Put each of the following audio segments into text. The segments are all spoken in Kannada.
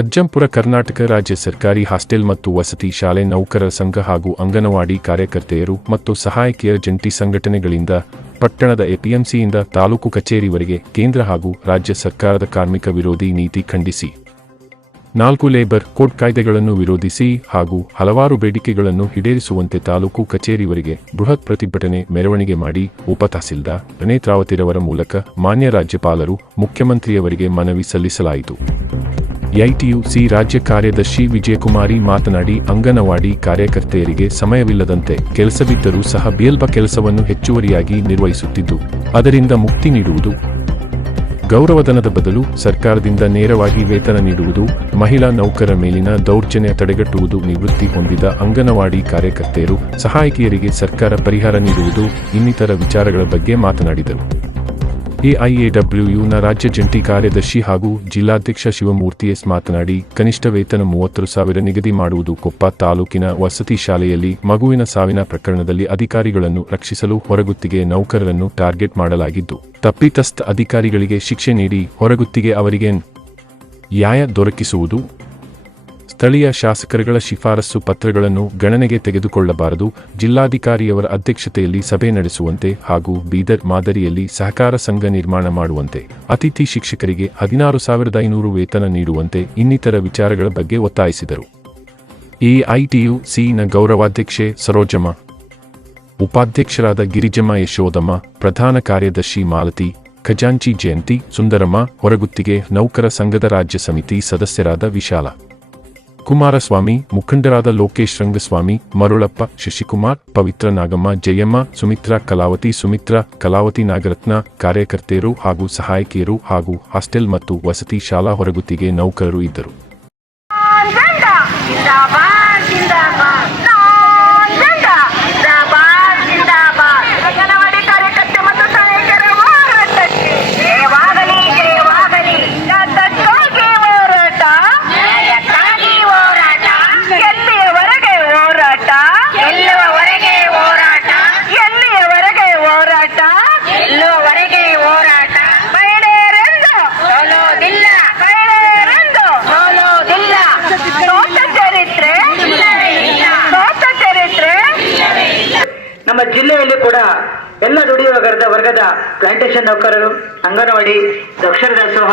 ಅಜ್ಜಂಪುರ ಕರ್ನಾಟಕ ರಾಜ್ಯ ಸರ್ಕಾರಿ ಹಾಸ್ಟೆಲ್ ಮತ್ತು ವಸತಿ ಶಾಲೆ ನೌಕರರ ಸಂಘ ಹಾಗೂ ಅಂಗನವಾಡಿ ಕಾರ್ಯಕರ್ತೆಯರು ಮತ್ತು ಸಹಾಯಕಿಯರ ಜಂಟಿ ಸಂಘಟನೆಗಳಿಂದ ಪಟ್ಟಣದ ಎಪಿಎಂಸಿಯಿಂದ ತಾಲೂಕು ಕಚೇರಿವರೆಗೆ ಕೇಂದ್ರ ಹಾಗೂ ರಾಜ್ಯ ಸರ್ಕಾರದ ಕಾರ್ಮಿಕ ವಿರೋಧಿ ನೀತಿ ಖಂಡಿಸಿ 4 ಲೇಬರ್ ಕೋಡ್ ಕಾಯ್ದೆಗಳನ್ನು ವಿರೋಧಿಸಿ ಹಾಗೂ ಹಲವಾರು ಬೇಡಿಕೆಗಳನ್ನು ಈಡೇರಿಸುವಂತೆ ತಾಲೂಕು ಕಚೇರಿವರೆಗೆ ಬೃಹತ್ ಪ್ರತಿಭಟನೆ ಮೆರವಣಿಗೆ ಮಾಡಿ ಉಪತಹಸೀಲ್ದಾರ್ ನೇತ್ರಾವತಿರವರ ಮೂಲಕ ಮಾನ್ಯ ರಾಜ್ಯಪಾಲರು ಮುಖ್ಯಮಂತ್ರಿಯವರಿಗೆ ಮನವಿ ಸಲ್ಲಿಸಲಾಯಿತು. ಎಐಟಿಯುಸಿ ರಾಜ್ಯ ಕಾರ್ಯದರ್ಶಿ ವಿಜಯಕುಮಾರಿ ಮಾತನಾಡಿ, ಅಂಗನವಾಡಿ ಕಾರ್ಯಕರ್ತೆಯರಿಗೆ ಸಮಯವಿಲ್ಲದಂತೆ ಕೆಲಸವಿದ್ದರೂ ಸಹ ಬೇಲ್ಬ ಕೆಲಸವನ್ನು ಹೆಚ್ಚುವರಿಯಾಗಿ ನಿರ್ವಹಿಸುತ್ತಿದ್ದು, ಅದರಿಂದ ಮುಕ್ತಿ ನೀಡುವುದು, ಗೌರವಧನದ ಬದಲು ಸರ್ಕಾರದಿಂದ ನೇರವಾಗಿ ವೇತನ ನೀಡುವುದು, ಮಹಿಳಾ ನೌಕರರ ಮೇಲಿನ ದೌರ್ಜನ್ಯ ತಡೆಗಟ್ಟುವುದು, ನಿವೃತ್ತಿ ಹೊಂದಿದ ಅಂಗನವಾಡಿ ಕಾರ್ಯಕರ್ತೆಯರು ಸಹಾಯಕಿಯರಿಗೆ ಸರ್ಕಾರ ಪರಿಹಾರ ನೀಡುವುದು ಇನ್ನಿತರ ವಿಚಾರಗಳ ಬಗ್ಗೆ ಮಾತನಾಡಿದರು. ಎಐಎಡಬ್ಲ್ಯೂಯುನ ರಾಜ್ಯ ಜಂಟಿ ಕಾರ್ಯದರ್ಶಿ ಹಾಗೂ ಜಿಲ್ಲಾಧ್ಯಕ್ಷ ಶಿವಮೂರ್ತಿ ಎಸ್ ಮಾತನಾಡಿ, ಕನಿಷ್ಠ ವೇತನ 30,000 ನಿಗದಿ ಮಾಡುವುದು, ಕೊಪ್ಪ ತಾಲೂಕಿನ ವಸತಿ ಶಾಲೆಯಲ್ಲಿ ಮಗುವಿನ ಸಾವಿನ ಪ್ರಕರಣದಲ್ಲಿ ಅಧಿಕಾರಿಗಳನ್ನು ರಕ್ಷಿಸಲು ಹೊರಗುತ್ತಿಗೆ ನೌಕರರನ್ನು ಟಾರ್ಗೆಟ್ ಮಾಡಲಾಗಿದ್ದು, ತಪ್ಪಿತಸ್ಥ ಅಧಿಕಾರಿಗಳಿಗೆ ಶಿಕ್ಷೆ ನೀಡಿ ಹೊರಗುತ್ತಿಗೆ ಅವರಿಗೆ ನ್ಯಾಯ ದೊರಕಿಸುವುದು, ಸ್ಥಳೀಯ ಶಾಸಕರುಗಳ ಶಿಫಾರಸು ಪತ್ರಗಳನ್ನು ಗಣನೆಗೆ ತೆಗೆದುಕೊಳ್ಳಬಾರದು, ಜಿಲ್ಲಾಧಿಕಾರಿಯವರ ಅಧ್ಯಕ್ಷತೆಯಲ್ಲಿ ಸಭೆ ನಡೆಸುವಂತೆ ಹಾಗೂ ಬೀದರ್ ಮಾದರಿಯಲ್ಲಿ ಸಹಕಾರ ಸಂಘ ನಿರ್ಮಾಣ ಮಾಡುವಂತೆ, ಅತಿಥಿ ಶಿಕ್ಷಕರಿಗೆ 16,500 ವೇತನ ನೀಡುವಂತೆ ಇನ್ನಿತರ ವಿಚಾರಗಳ ಬಗ್ಗೆ ಒತ್ತಾಯಿಸಿದರು. ಎಐಟಿಯುಸಿನ ಗೌರವಾಧ್ಯಕ್ಷೆ ಸರೋಜಮ್ಮ, ಉಪಾಧ್ಯಕ್ಷರಾದ ಗಿರಿಜಮ್ಮ ಯಶೋದಮ್ಮ, ಪ್ರಧಾನ ಕಾರ್ಯದರ್ಶಿ ಮಾಲತಿ, ಖಜಾಂಚಿ ಜಯಂತಿ, ಸುಂದರಮ್ಮ, ಹೊರಗುತ್ತಿಗೆ ನೌಕರ ಸಂಘದ ರಾಜ್ಯ ಸಮಿತಿ ಸದಸ್ಯರಾದ ವಿಶಾಲ ಕುಮಾರಸ್ವಾಮಿ, ಮುಖಂಡರಾದ ಲೋಕೇಶ್ ರಂಗಸ್ವಾಮಿ, ಮರುಳಪ್ಪ, ಶಶಿಕುಮಾರ್, ಪವಿತ್ರ ನಾಗಮ್ಮ, ಜಯಮ್ಮ, ಸುಮಿತ್ರಾ ಕಲಾವತಿ ನಾಗರತ್ನ, ಕಾರ್ಯಕರ್ತೆಯರು ಹಾಗೂ ಸಹಾಯಕಿಯರು ಹಾಗೂ ಹಾಸ್ಟೆಲ್ ಮತ್ತು ವಸತಿ ಶಾಲಾ ಹೊರಗುತ್ತಿಗೆ ನೌಕರರು ಇದ್ದರು. ನಮ್ಮ ಜಿಲ್ಲೆಯಲ್ಲಿ ಕೂಡ ಎಲ್ಲ ದುಡಿಯುವ ವರ್ಗದ ಪ್ಲಾಂಟೇಶನ್ ನೌಕರರು, ಅಂಗನವಾಡಿ, ಅಕ್ಷರ ದಾಸೋಹ,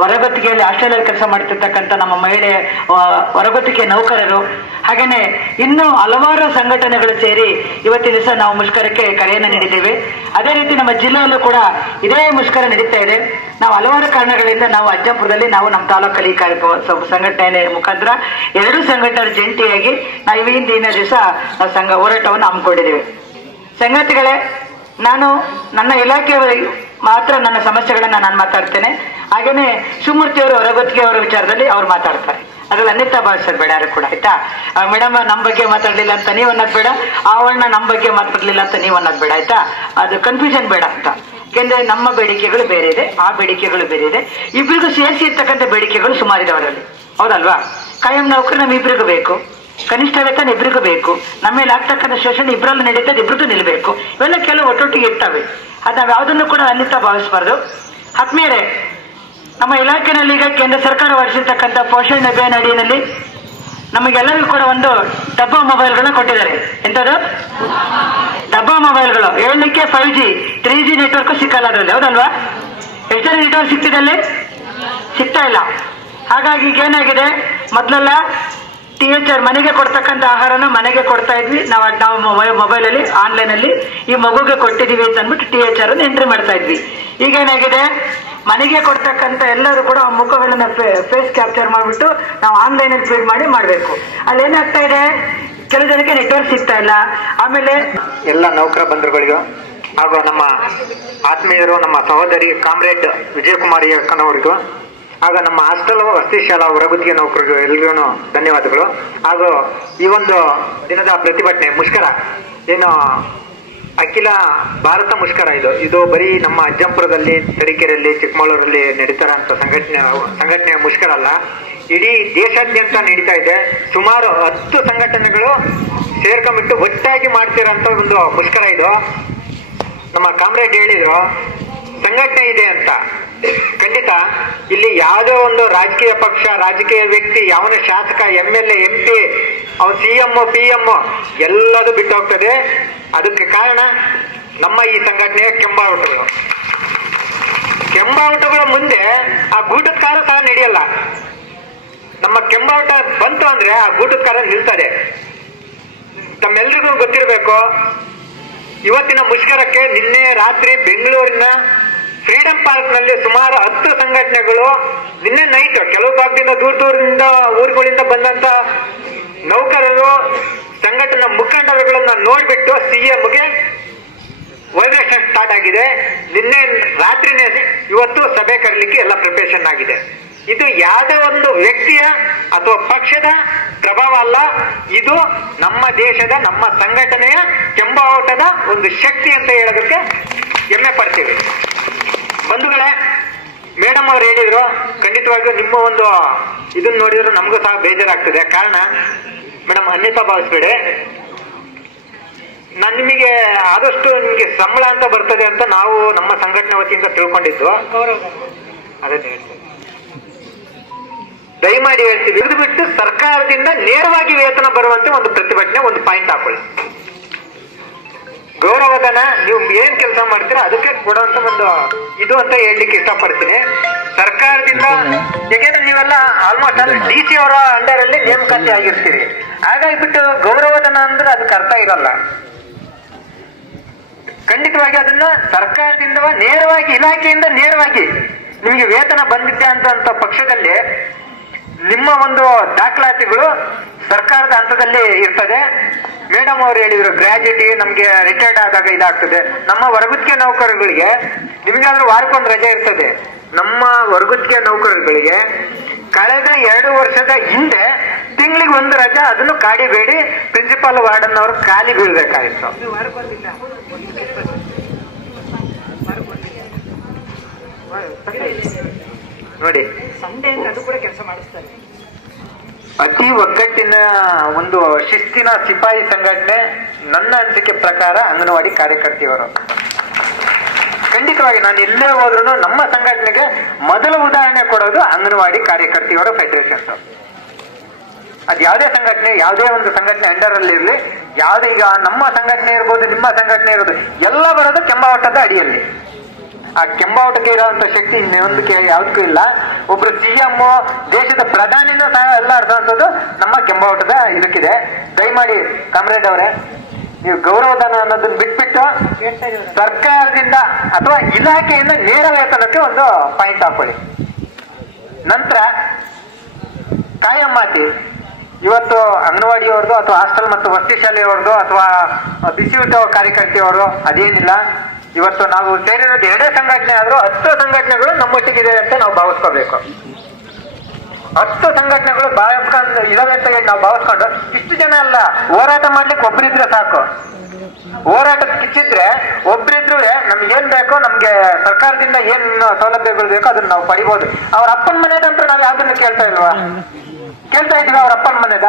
ಹೊರಗುತ್ತಿಗೆಯಲ್ಲಿ ಹಾಸ್ಟೆಲಲ್ಲಿ ಕೆಲಸ ಮಾಡ್ತಿರ್ತಕ್ಕಂಥ ನಮ್ಮ ಮಹಿಳೆ ಹೊರಗುತ್ತಿಗೆ ನೌಕರರು, ಹಾಗೆಯೇ ಇನ್ನೂ ಹಲವಾರು ಸಂಘಟನೆಗಳು ಸೇರಿ ಇವತ್ತಿನ ದಿವಸ ನಾವು ಮುಷ್ಕರಕ್ಕೆ ಕರೆಯನ್ನು ನೀಡಿದ್ದೇವೆ. ಅದೇ ರೀತಿ ನಮ್ಮ ಜಿಲ್ಲೆಯಲ್ಲೂ ಕೂಡ ಇದೇ ಮುಷ್ಕರ ನಡೀತಾ ಇದೆ. ನಾವು ಹಲವಾರು ಕಾರಣಗಳಿಂದ ನಾವು ಅಜ್ಜಂಪುರದಲ್ಲಿ ನಮ್ಮ ತಾಲೂಕಲ್ಲಿ ಸಂಘಟನೆ ಮುಖಾಂತರ 2 ಸಂಘಟನೆ ಜಂಟಿಯಾಗಿ ನಾವು ಇಂದಿನ ದಿವಸ ಹೋರಾಟವನ್ನು ಹಮ್ಮಿಕೊಂಡಿದ್ದೇವೆ. ಸಂಗತಿಗಳೇ, ನಾನು ನನ್ನ ಇಲಾಖೆಯವರಿಗೆ ಮಾತ್ರ ನನ್ನ ಸಮಸ್ಯೆಗಳನ್ನ ನಾನು ಮಾತಾಡ್ತೇನೆ. ಹಾಗೇನೆ ಶಿವಮೂರ್ತಿಯವರು ಹೊರಗುತ್ತಿಗೆ ಅವರ ವಿಚಾರದಲ್ಲಿ ಅವ್ರು ಮಾತಾಡ್ತಾರೆ. ಅದ್ರಲ್ಲಿ ಅನ್ಯತಾ ಭಾವಿಸೋದು ಬೇಡ ಯಾರು ಕೂಡ, ಆಯ್ತಾ? ಮೇಡಮ್ ನಮ್ಮ ಬಗ್ಗೆ ಮಾತಾಡ್ಲಿಲ್ಲ ಅಂತ ನೀವು ಅನ್ನೋದು ಬೇಡ, ಅವಳನ್ನ ನಮ್ಮ ಬಗ್ಗೆ ಮಾತಾಡ್ಲಿಲ್ಲ ಅಂತ ನೀವು ಅನ್ನೋದು ಬೇಡ, ಆಯ್ತಾ? ಅದು ಕನ್ಫ್ಯೂಷನ್ ಬೇಡ ಅಂತ. ಯಾಕೆಂದ್ರೆ ನಮ್ಮ ಬೇಡಿಕೆಗಳು ಬೇರೆ ಇದೆ, ಆ ಬೇಡಿಕೆಗಳು ಬೇರೆ ಇದೆ. ಇಬ್ಬರಿಗೂ ಸೇರಿಸಿ ಇರ್ತಕ್ಕಂಥ ಬೇಡಿಕೆಗಳು ಸುಮಾರಿದೆ ಅವರಲ್ಲಿ, ಹೌದಲ್ವಾ? ಕಾಯಂ ನೌಕರು ನಮ್ಮ ಇಬ್ಬರಿಗೂ ಬೇಕು, ಕನಿಷ್ಠ ವೇತನ ಇಬ್ಬರಿಗೂ ಬೇಕು, ನಮ್ಮ ಮೇಲೆ ಆಗ್ತಕ್ಕಂಥ ಶೋಷಣೆ ಇಬ್ಬರಲ್ಲೂ ನಡೀತದೆ, ಇಬ್ಬರಿಗೂ ನಿಲ್ಲಬೇಕು. ಇವೆಲ್ಲ ಕೆಲವು ಒಟ್ಟೊಟ್ಟಿಗೆ ಇರ್ತವೆ. ಅದು ನಾವು ಯಾವುದನ್ನು ಕೂಡ ಅನ್ಯತಾ ಭಾವಿಸಬಾರ್ದು. ಆದ್ಮೇಲೆ ನಮ್ಮ ಇಲಾಖೆಯಲ್ಲಿ ಈಗ ಕೇಂದ್ರ ಸರ್ಕಾರ ಹೊರಡಿಸಿರ್ತಕ್ಕಂಥ ಪೋಷಣ್ ಅಭಿಯಾನ ಅಡಿಯಲ್ಲಿ ನಮಗೆಲ್ಲರಿಗೂ ಕೂಡ ಒಂದು ಡಬ್ಬಾ ಮೊಬೈಲ್ಗಳನ್ನ ಕೊಟ್ಟಿದ್ದಾರೆ. ಎಂಥದ್ದು? ಡಬ್ಬಾ ಮೊಬೈಲ್ಗಳು. ಹೇಳಲಿಕ್ಕೆ 5G 3G ನೆಟ್ವರ್ಕ್ ಸಿಕ್ಕಲ್ಲ ಅದರಲ್ಲಿ, ಹೌದಲ್ವಾ? ಎಷ್ಟು ಜನ ನೆಟ್ವರ್ಕ್ ಸಿಗ್ತಿದೆ ಅಲ್ಲಿ? ಸಿಗ್ತಾ ಇಲ್ಲ. ಹಾಗಾಗಿ ಈಗ ಏನಾಗಿದೆ, ಮೊದಲೆಲ್ಲ THR ಮನೆಗೆ ಕೊಡ್ತಕ್ಕಂಥ ಆಹಾರನ ಮನೆಗೆ ಕೊಡ್ತಾ ಇದ್ವಿ ನಾವು ಮೊಬೈಲಲ್ಲಿ ಆನ್ಲೈನಲ್ಲಿ ಈ ಮಗುಗೆ ಕೊಟ್ಟಿದ್ದೀವಿ ಅಂತ ಅಂದ್ಬಿಟ್ಟು THR ಅನ್ನು ಎಂಟ್ರಿ ಮಾಡ್ತಾ ಇದ್ವಿ. ಈಗ ಏನಾಗಿದೆ, ಮನೆಗೆ ಕೊಡ್ತಕ್ಕಂಥ ಎಲ್ಲರೂ ಕೂಡ ಆ ಮುಖಗಳನ್ನ ಫೇಸ್ ಕ್ಯಾಪ್ಚರ್ ಮಾಡಿಬಿಟ್ಟು ನಾವು ಆನ್ಲೈನಲ್ಲಿ ಫೀಡ್ ಮಾಡಬೇಕು. ಅಲ್ಲಿ ಏನಾಗ್ತಾ ಇದೆ, ಕೆಲವು ಜನಕ್ಕೆ ನೆಟ್ವರ್ಕ್ ಸಿಗ್ತಾ ಇಲ್ಲ. ಆಮೇಲೆ ಎಲ್ಲ ನೌಕರ ಬಂಧುಗಳಿಗೂ ಹಾಗೂ ನಮ್ಮ ಆತ್ಮೀಯರು, ನಮ್ಮ ಸಹೋದರಿ ಕಾಮ್ರೇಡ್ ವಿಜಯಕುಮಾರಿ ಅಕ್ಕನವರಿಗೂ ಹಾಗೂ ನಮ್ಮ ಹಾಸ್ಟೆಲ್ ವಸತಿ ಶಾಲಾ ಹೊರಗುತ್ತಿಗೆ ನೌಕರರಿಗೂ ಎಲ್ರಿಗೂ ಧನ್ಯವಾದಗಳು. ಹಾಗೂ ಈ ಒಂದು ದಿನದ ಪ್ರತಿಭಟನೆ ಮುಷ್ಕರ ಏನು ಅಖಿಲ ಭಾರತ ಮುಷ್ಕರ, ಇದು ಬರೀ ನಮ್ಮ ಅಜ್ಜಂಪುರದಲ್ಲಿ, ತರೀಕೆರೆಯಲ್ಲಿ, ಚಿಕ್ಕಮಗಳೂರಲ್ಲಿ ನಡೀತಾರಂತ ಸಂಘಟನೆಯ ಮುಷ್ಕರ ಅಲ್ಲ, ಇಡೀ ದೇಶಾದ್ಯಂತ ನಡೀತಾ ಇದೆ. ಸುಮಾರು 10 ಸಂಘಟನೆಗಳು ಸೇರ್ಕೊಂಡ್ಬಿಟ್ಟು ಒಟ್ಟಾಗಿ ಮಾಡ್ತಿರೋಂಥ ಒಂದು ಮುಷ್ಕರ ಇದು. ನಮ್ಮ ಕಾಮ್ರೇಡ್ ಹೇಳಿದ್ರು ಸಂಘಟನೆ ಇದೆ ಅಂತ. ಖಂಡಿತ ಇಲ್ಲಿ ಯಾವುದೋ ಒಂದು ರಾಜಕೀಯ ಪಕ್ಷ, ರಾಜಕೀಯ ವ್ಯಕ್ತಿ, ಯಾವನ ಶಾಸಕ, MLA, MP, ಅವನು CM, PM ಎಲ್ಲದೂ ಬಿಟ್ಟು ಹೋಗ್ತದೆ. ಅದಕ್ಕೆ ಕಾರಣ ನಮ್ಮ ಈ ಸಂಘಟನೆಯ ಕೆಂಬಾವುಟಗಳು. ಕೆಂಬಾವುಟಗಳ ಮುಂದೆ ಆ ಗೂಟದ ಕಾರ ಸಹ ನಡೆಯಲ್ಲ. ನಮ್ಮ ಕೆಂಬಾವುಟ ಬಂತು ಅಂದ್ರೆ ಆ ಗೂಟದ ಕಾರ ನಿಲ್ತದೆ. ತಮ್ಮೆಲ್ರಿಗೂ ಗೊತ್ತಿರಬೇಕು, ಇವತ್ತಿನ ಮುಷ್ಕರಕ್ಕೆ ನಿನ್ನೆ ರಾತ್ರಿ ಬೆಂಗಳೂರಿನ ಫ್ರೀಡಂ ಪಾರ್ಕ್ ನಲ್ಲಿ ಸುಮಾರು 10 ಸಂಘಟನೆಗಳು ನಿನ್ನೆ ನೈಟ್ ಕೆಲವು ಭಾಗದಿಂದ ದೂರದಿಂದ ಊರುಗಳಿಂದ ಬಂದಂತ ನೌಕರರು, ಸಂಘಟನಾ ಮುಖಂಡರುಗಳನ್ನ ನೋಡ್ಬಿಟ್ಟು CMಗೆ ವೈಬ್ರೇಷನ್ ಸ್ಟಾರ್ಟ್ ಆಗಿದೆ. ನಿನ್ನೆ ರಾತ್ರಿನೇ ಇವತ್ತು ಸಭೆ ಕರೀಲಿಕ್ಕೆ ಎಲ್ಲ ಪ್ರಿಪರೇಷನ್ ಆಗಿದೆ. ಇದು ಯಾವುದೇ ಒಂದು ವ್ಯಕ್ತಿಯ ಅಥವಾ ಪಕ್ಷದ ಪ್ರಭಾವ ಅಲ್ಲ, ಇದು ನಮ್ಮ ದೇಶದ, ನಮ್ಮ ಸಂಘಟನೆಯ ಕೆಂಬಾವುಟದ ಒಂದು ಶಕ್ತಿ ಅಂತ ಹೇಳೋದಕ್ಕೆ ಹೆಮ್ಮೆ ಪಡ್ತೀವಿ. ಬಂಧುಗಳೇ, ಮೇಡಮ್ ಅವ್ರು ಹೇಳಿದ್ರು, ಖಂಡಿತವಾಗಿಯೂ ನಿಮ್ಮ ಒಂದು ಇದನ್ನ ನೋಡಿದ್ರು ನಮಗೂ ಸಹ ಬೇಜಾರಾಗ್ತದೆ. ಕಾರಣ ಮೇಡಮ್ ಅನ್ಯತಾ ಭಾವಿಸ್ಬೇಡಿ, ನಾನು ನಿಮಗೆ ಆದಷ್ಟು ನಿಮಗೆ ಸಂಬಳ ಅಂತ ಬರ್ತದೆ ಅಂತ ನಾವು ನಮ್ಮ ಸಂಘಟನೆ ವತಿಯಿಂದ ತಿಳ್ಕೊಂಡಿದ್ದು. ಅದೇ ದಯಮಾಡಿ ಹೇಳ್ತೀವಿ, ಇದು ಬಿಟ್ಟು ಸರ್ಕಾರದಿಂದ ನೇರವಾಗಿ ವೇತನ ಬರುವಂತೆ ಒಂದು ಪ್ರತಿಭಟನೆ, ಒಂದು ಪಾಯಿಂಟ್ ಹಾಕೊಳ್ಳಿ. ಗೌರವಧನ ನೀವು ಏನ್ ಕೆಲಸ ಮಾಡ್ತೀರಾ ಅದಕ್ಕೆ ಕೊಡುವಂತ ಒಂದು ಇದು ಅಂತ ಹೇಳಲಿಕ್ಕೆ ಇಷ್ಟಪಡ್ತೀನಿ. ಸರ್ಕಾರದಿಂದ, ಯಾಕೆಂದ್ರೆ ನೀವೆಲ್ಲ ಆಲ್ಮೋಸ್ಟ್ ಅಲ್ಲಿ DC ಅವರ ಅಂಡರ್ ಅಲ್ಲಿ ನೇಮಕಾತಿ ಆಗಿರ್ತೀರಿ. ಹಾಗಾಗಿಬಿಟ್ಟು ಗೌರವಧನ ಅಂದ್ರೆ ಅದಕ್ಕೆ ಅರ್ಥ ಇರಲ್ಲ. ಖಂಡಿತವಾಗಿ ಅದನ್ನ ಸರ್ಕಾರದಿಂದ ನೇರವಾಗಿ, ಇಲಾಖೆಯಿಂದ ನೇರವಾಗಿ ನಿಮಗೆ ವೇತನ ಬಂದಿದ್ದೆ ಅಂತ ಪಕ್ಷದಲ್ಲಿ ನಿಮ್ಮ ಒಂದು ದಾಖಲಾತಿಗಳು ಸರ್ಕಾರದ ಹಂತದಲ್ಲಿ ಇರ್ತದೆ. ಮೇಡಮ್ ಅವ್ರು ಹೇಳಿದ್ರು, ಗ್ರಾಜ್ಯುಟಿ ನಮ್ಗೆ ರಿಟೈರ್ಡ್ ಆದಾಗ ಇದಾಗ್ತದೆ. ನಮ್ಮ ಹೊರಗುತ್ತಿಗೆ ನೌಕರರಿಗೆ ನಿಮ್ಗಾದ್ರೂ ವಾರಕ್ಕೊಂದು ರಜೆ ಇರ್ತದೆ. ನಮ್ಮ ಹೊರಗುತ್ತಿಗೆ ನೌಕರರುಗಳಿಗೆ ಕಳೆದ 2 ವರ್ಷದ ಹಿಂದೆ ತಿಂಗಳಿಗೆ 1 ರಜೆ, ಅದನ್ನು ಕಾಡಿಬೇಡಿ, ಪ್ರಿನ್ಸಿಪಾಲ್ ವಾರ್ಡನ್ ಅವರು ಖಾಲಿ ಬೀಳ್ಬೇಕಾಗಿತ್ತು. ನೋಡಿ, ಸಂಡೇ ಅದು ಕೂಡ ಕೆಲಸ ಮಾಡಿಸ್ತಾರೆ. ಅತಿ ಒಗ್ಗಟ್ಟಿನ ಒಂದು ಶಿಸ್ತಿನ ಸಿಪಾಯಿ ಸಂಘಟನೆ ನನ್ನ ಅನಿಸಿಕೆ ಪ್ರಕಾರ ಅಂಗನವಾಡಿ ಕಾರ್ಯಕರ್ತೆಯವರು. ಖಂಡಿತವಾಗಿ ನಾನು ಎಲ್ಲೇ ಹೋದ್ರು ನಮ್ಮ ಸಂಘಟನೆಗೆ ಮೊದಲ ಉದಾಹರಣೆ ಕೊಡೋದು ಅಂಗನವಾಡಿ ಕಾರ್ಯಕರ್ತೆಯವರ ಫೆಡರೇಷನ್. ಅದು ಯಾವುದೇ ಸಂಘಟನೆ, ಯಾವುದೇ ಒಂದು ಸಂಘಟನೆ ಅಂಡರ್ ಅಲ್ಲಿ ಇರಲಿ, ಯಾವುದೇ, ಈಗ ನಮ್ಮ ಸಂಘಟನೆ ಇರ್ಬೋದು, ನಿಮ್ಮ ಸಂಘಟನೆ ಇರ್ಬೋದು, ಎಲ್ಲ ಬರೋದು ಕೆಂಬಾವಟದ ಅಡಿಯಲ್ಲಿ. ಆ ಕೆಂಬಾವಟಕ್ಕೆ ಇರುವಂತ ಶಕ್ತಿ ಇನ್ನೊಂದಕ್ಕೆ ಯಾವುದಕ್ಕೂ ಇಲ್ಲ. ಒಬ್ರು CM, ದೇಶದ ಪ್ರಧಾನಿನೂ ಸಹ ಎಲ್ಲ ಅರ್ಥವಂಥದ್ದು ನಮ್ಮ ಕೆಂಬಾವಟದ ಇದಕ್ಕಿದೆ. ದಯಮಾಡಿ ಕಾಮ್ರೇಡ್ ಅವರೇ, ನೀವು ಗೌರವಧನ ಅನ್ನೋದನ್ನ ಬಿಟ್ಬಿಟ್ಟು ಸರ್ಕಾರದಿಂದ ಅಥವಾ ಇಲಾಖೆಯಿಂದ ನೇರ ವೇತನಕ್ಕೆ ಒಂದು ಪಾಯಿಂಟ್ ಹಾಕೊಳ್ಳಿ. ನಂತರ ಕಾಯಮಾತಿ, ಇವತ್ತು ಅಂಗನವಾಡಿಯವ್ರದ್ದು ಅಥವಾ ಹಾಸ್ಟೆಲ್ ಮತ್ತು ವಸತಿ ಶಾಲೆಯವ್ರದ್ದು ಅಥವಾ ಬಿಸಿಯೂಟ ಕಾರ್ಯಕರ್ತೆಯವರು ಅದೇನಿಲ್ಲ. ಇವತ್ತು ನಾವು ಸೇರಿರೋದು 2 ಸಂಘಟನೆ ಆದ್ರೂ 10 ಸಂಘಟನೆಗಳು ನಮ್ಮೊಟ್ಟಿಗಿದೆ ಅಂತ ನಾವು ಭಾವಿಸ್ಕೋಬೇಕು. 10 ಸಂಘಟನೆಗಳು ಇದಾವೆ ಅಂತ ಹೇಳಿ ನಾವು ಭಾವಿಸ್ಕೊಂಡು, ಇಷ್ಟು ಜನ ಅಲ್ಲ, ಹೋರಾಟ ಮಾಡ್ಲಿಕ್ಕೆ ಒಬ್ರಿದ್ರೆ ಸಾಕು. ಹೋರಾಟ ಕಿಚ್ಚಿದ್ರೆ ಒಬ್ರಿದ್ರು ನಮ್ಗೇನ್ ಬೇಕೋ, ನಮ್ಗೆ ಸರ್ಕಾರದಿಂದ ಏನ್ ಸೌಲಭ್ಯಗಳು ಬೇಕೋ ಅದನ್ನ ನಾವು ಪಡಿಬೋದು. ಅವ್ರ ಅಪ್ಪನ ಮನೆದಂತೂ ನಾವು ಯಾವ್ದನ್ನು ಕೇಳ್ತಾ ಇಲ್ವಾ? ಕೇಳ್ತಾ ಇದ್ವಿ ಅವ್ರ ಅಪ್ಪನ ಮನೆದ?